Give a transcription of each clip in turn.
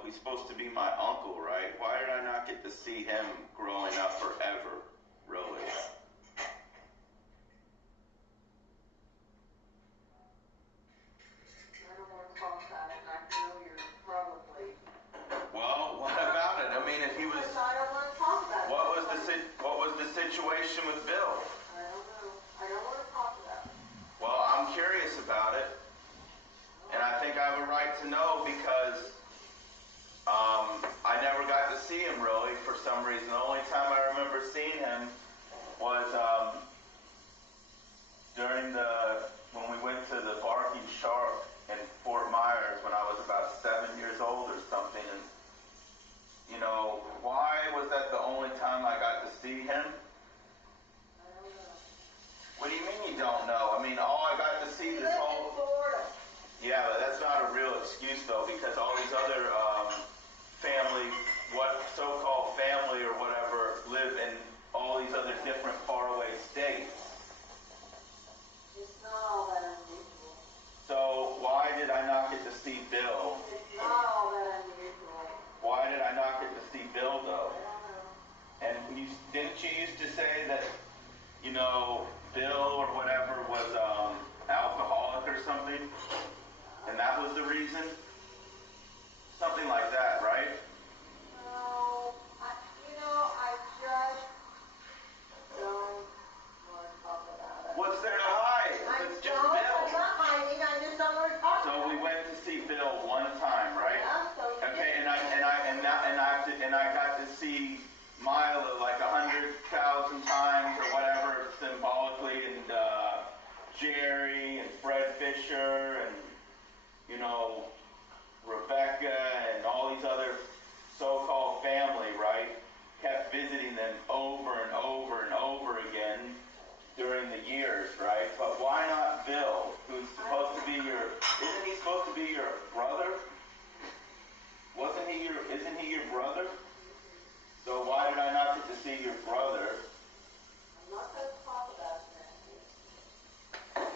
know, he's supposed to be my uncle, right? Why did I not get to see him growing up forever, really? I don't want to talk about it. I know you're probably... Well, what about it? I mean, if he was... I don't want to talk about it. What was the situation with Bill? I don't know. I don't want to talk about it. Well, I'm curious about it. And I think I have a right to know because I never got to see him really for some reason. The only time I remember seeing him was when we went to the Barking Shark in Fort Myers when I was about 7 years old or something. And, you know, why was that the only time I got to see him? I don't know. What do you mean you don't know? I mean, all I got to see this whole... in Florida. Yeah, but that's not a real excuse, though, because all these other family, what so-called family or whatever, live in all these other different faraway states. It's not all that unusual. So why did I not get to see Bill? It's not all that unusual. Why did I not get to see Bill, though? I don't know. And didn't you used to say that, you know, Bill or whatever was alcoholic or something? And that was the reason? Something like that, right? No, I just don't want to talk about it. What's there to hide? It's just Bill. I'm not hiding. I just don't want to talk about it. So we went to see Bill one time, right? Yeah, so you Okay, did. and I got to see Mila like 100,000 times or whatever symbolically, and Jerry and Fred Fisher and, you know, Rebecca and all these other so-called family, right? Kept visiting them over and over and over again during the years, right? But why not Bill, who's supposed to be isn't he supposed to be your brother? Isn't he your brother? So why did I not get to see your brother? I'm not going to talk about it, Matthew.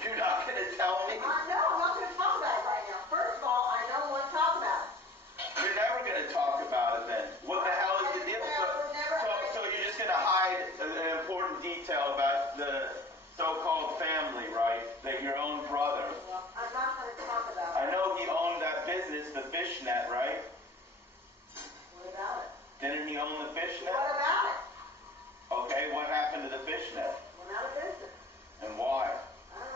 You're not going to tell me? No, I'm not going to talk about it right now. First of all, I don't want to talk about it. You're never going to talk about it then. What the hell is the deal? So you're just going to hide an important detail about the so-called family, right? That your own brother. Well, I'm not going to talk about it. I know he owned that business, the fishnet, right? What about it? Didn't he own the fishnet? What about it? Okay, what happened to the fishnet? Went out of business. And why?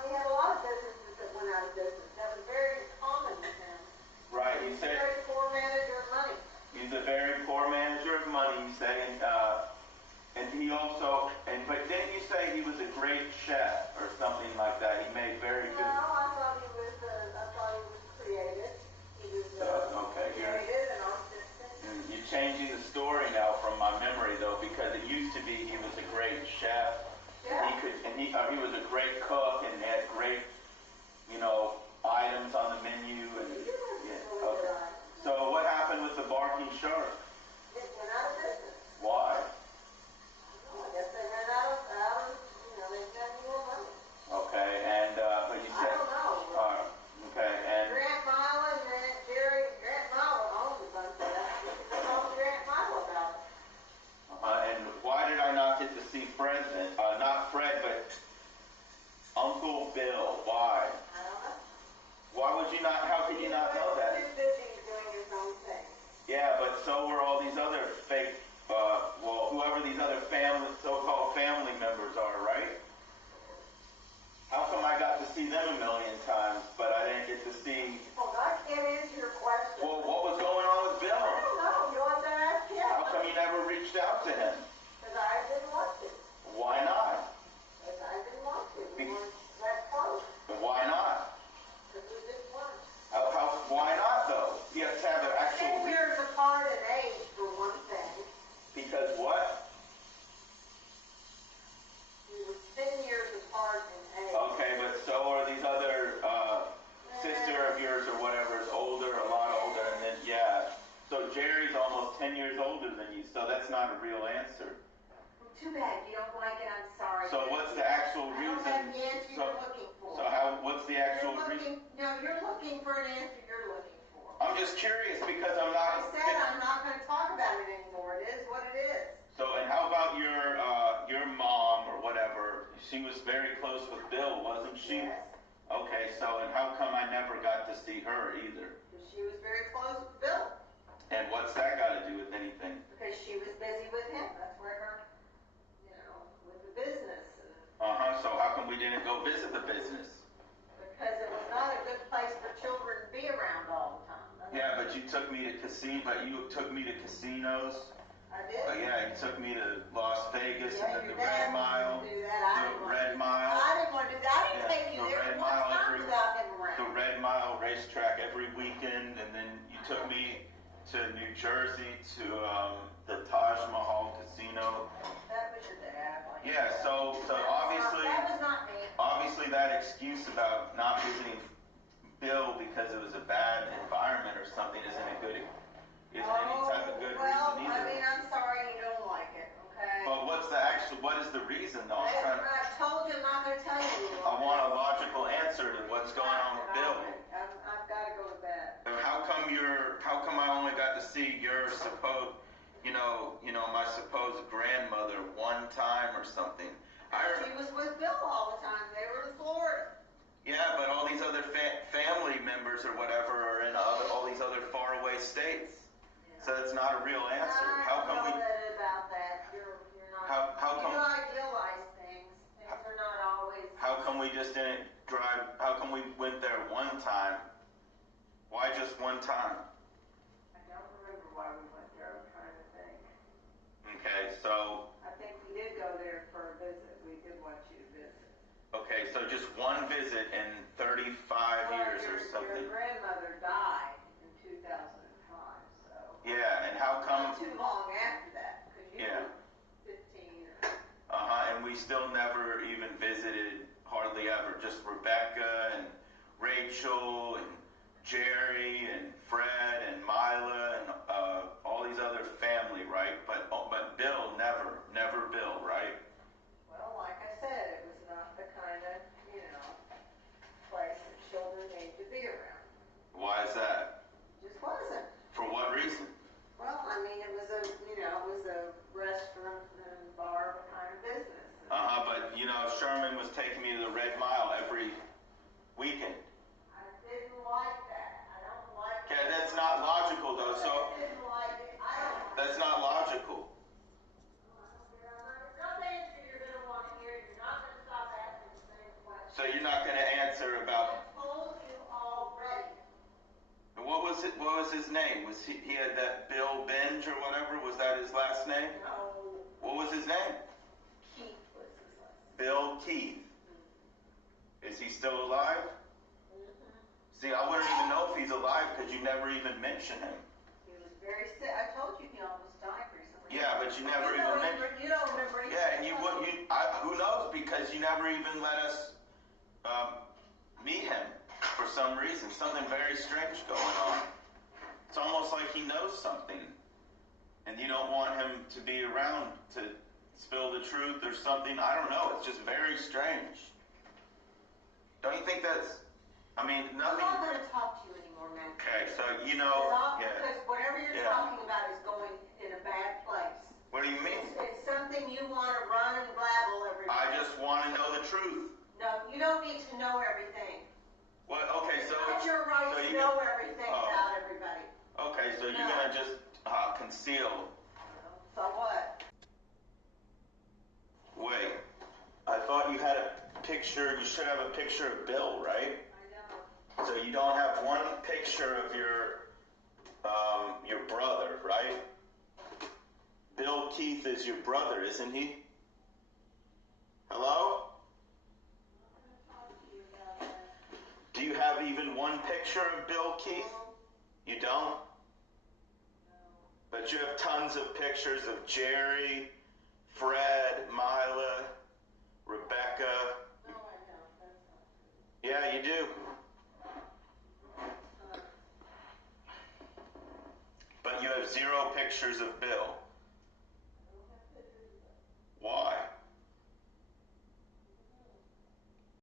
We had a lot of businesses that went out of business. That was very common with him. Right, you said Very poor manager of money. he's a very poor manager of money, you say, and he also, but didn't you say he was a great chef or something like that? He made very No, good. I thought he was creative. He was Okay, creative and artistic. You're changing the story now from my memory, though, because it used to be he was a great chef. Yeah. He was a great cook and had great, you know, items on the menu. And yeah, okay. So what happened with the Barking Shark? It went out of business. Why? I guess they ran out of, they had more money. Okay, and but you I said. don't know. Okay, and. Grant Milo and Grant Milo owned a bunch of that. They told Grant Milo about it. And why did I not get to see Fred then? Not Fred, but Uncle Bill. Why? I don't know. Why would you not? How could you not know that? He was too busy doing his own thing. Yeah, but so were all these other fake, whoever these other so-called family members are, right? How come I got to see them a million times, but I didn't get to see... Well, I can't answer your question. Well, what was going on with Bill? I don't know. You want to ask him? How come you never reached out to him? Because I didn't want to. Why not? Because I didn't want to. We weren't that close. Why not? Because we didn't want to. Why not, though? You have to have an actual... 10 years apart in age, for one thing. Because what? We were 10 years apart in age. Okay, but so are these other sister of yours or whatever is older, a lot older, and then, yeah. So Jerry's almost 10 years older than you, so that's not a real answer. Well, too bad. You don't like it. I'm sorry. So what's the actual I don't reason? have the answer you're looking for. So what's the actual reason? No, you're looking for an answer you're looking for. I'm just curious because I'm I not... said she was very close with Bill, wasn't she? Yes, Okay, so, and how come I never got to see her either? because she was very close with Bill, And what's that got to do with anything? because she was busy with him. That's where her, with the business. So how come we didn't go visit the business? Because it was not a good place for children to be around all the time. Yeah, but you took me to casinos. I did. Yeah, you took me to Las Vegas Yeah, and then your the Red dad Mile. wanted to do that. I didn't The want Red to. Mile. I didn't want to do that. I didn't Yeah, take you the there Red one Mile time without him The around. Red Mile racetrack every weekend, and then you took me to New Jersey to the Taj Mahal Casino. That was your dad. Yeah, so obviously, That was not me. obviously that excuse about not visiting Bill because it was a bad environment or something isn't any type of good Well, reason either. I mean, I'm sorry you don't like it, okay? But what is the reason though? I told you I'm not going to tell you. I want a logical answer to what's going on with Bill. I've got to go to bed. And how come I only got to see your supposed, my supposed grandmother one time or something? She was with Bill all the time. They were in Florida. Yeah, but all these other family members or whatever are in all these other faraway states. Yeah. So that's not a real answer. I don't know about that. You're not. How come? You idealize things. Things are not always. How come we just didn't drive? How come we went there one time? Why just one time? I don't remember why we went there. I'm trying to think. Okay, so. I think we did go there for a visit. We did want you to visit. Okay, so just one visit in 35 years or something. Your grandmother died in 2005, so. Yeah, and how come? Not too long after that, because you were 15 or. And we still never even visited, hardly ever. Just Rebecca and Rachel and Jerry and Fred and Mila and all these other family, right? But Bill, never Bill, right? Well, like I said, it was not the kind of, place that children need to be around. Why is that? It just wasn't. For what reason? Well, I mean, it was a restaurant and bar kind of business. But Sherman was taking me to the Red Mile every weekend. I didn't like that. I don't like Okay, that's not logical though, so. I didn't like it. I don't like That's not logical. So you're not going to answer about. I told you already. What was his name? Was he had that Bill Binge or whatever? Was that his last name? No. What was his name? Keith was his last name. Bill Keith. Is he still alive? See, I wouldn't even know if he's alive because you never even mention him. He was very sick. I told you he almost died recently. Yeah, but you never even mentioned. You don't remember anything. Yeah, and who knows? Because you never even let us meet him for some reason. Something very strange going on. It's almost like he knows something, and you don't want him to be around to spill the truth or something. I don't know. It's just very strange. Don't you think that's? I mean, nothing. I'm not going to talk to you anymore, man. Okay, so Because whatever you're Yeah. talking about is going in a bad place. What do you mean? It's something you want to run and blabble every day. I just want to know the truth. No, you don't need to know everything. What? Okay, so. It's not your right so to you- know everything Oh. about everybody. Okay, so you're No. gonna just conceal. So what? Wait, I thought you had a picture. You should have a picture of Bill, right? I know. So you don't have one picture of your brother, right? Bill Keith is your brother, isn't he? Hello? Do you have even one picture of Bill Keith? You don't? But you have tons of pictures of Jerry, Fred, Mila, Rebecca. No, I don't. That's not true. Yeah, you do. But you have 0 pictures of Bill.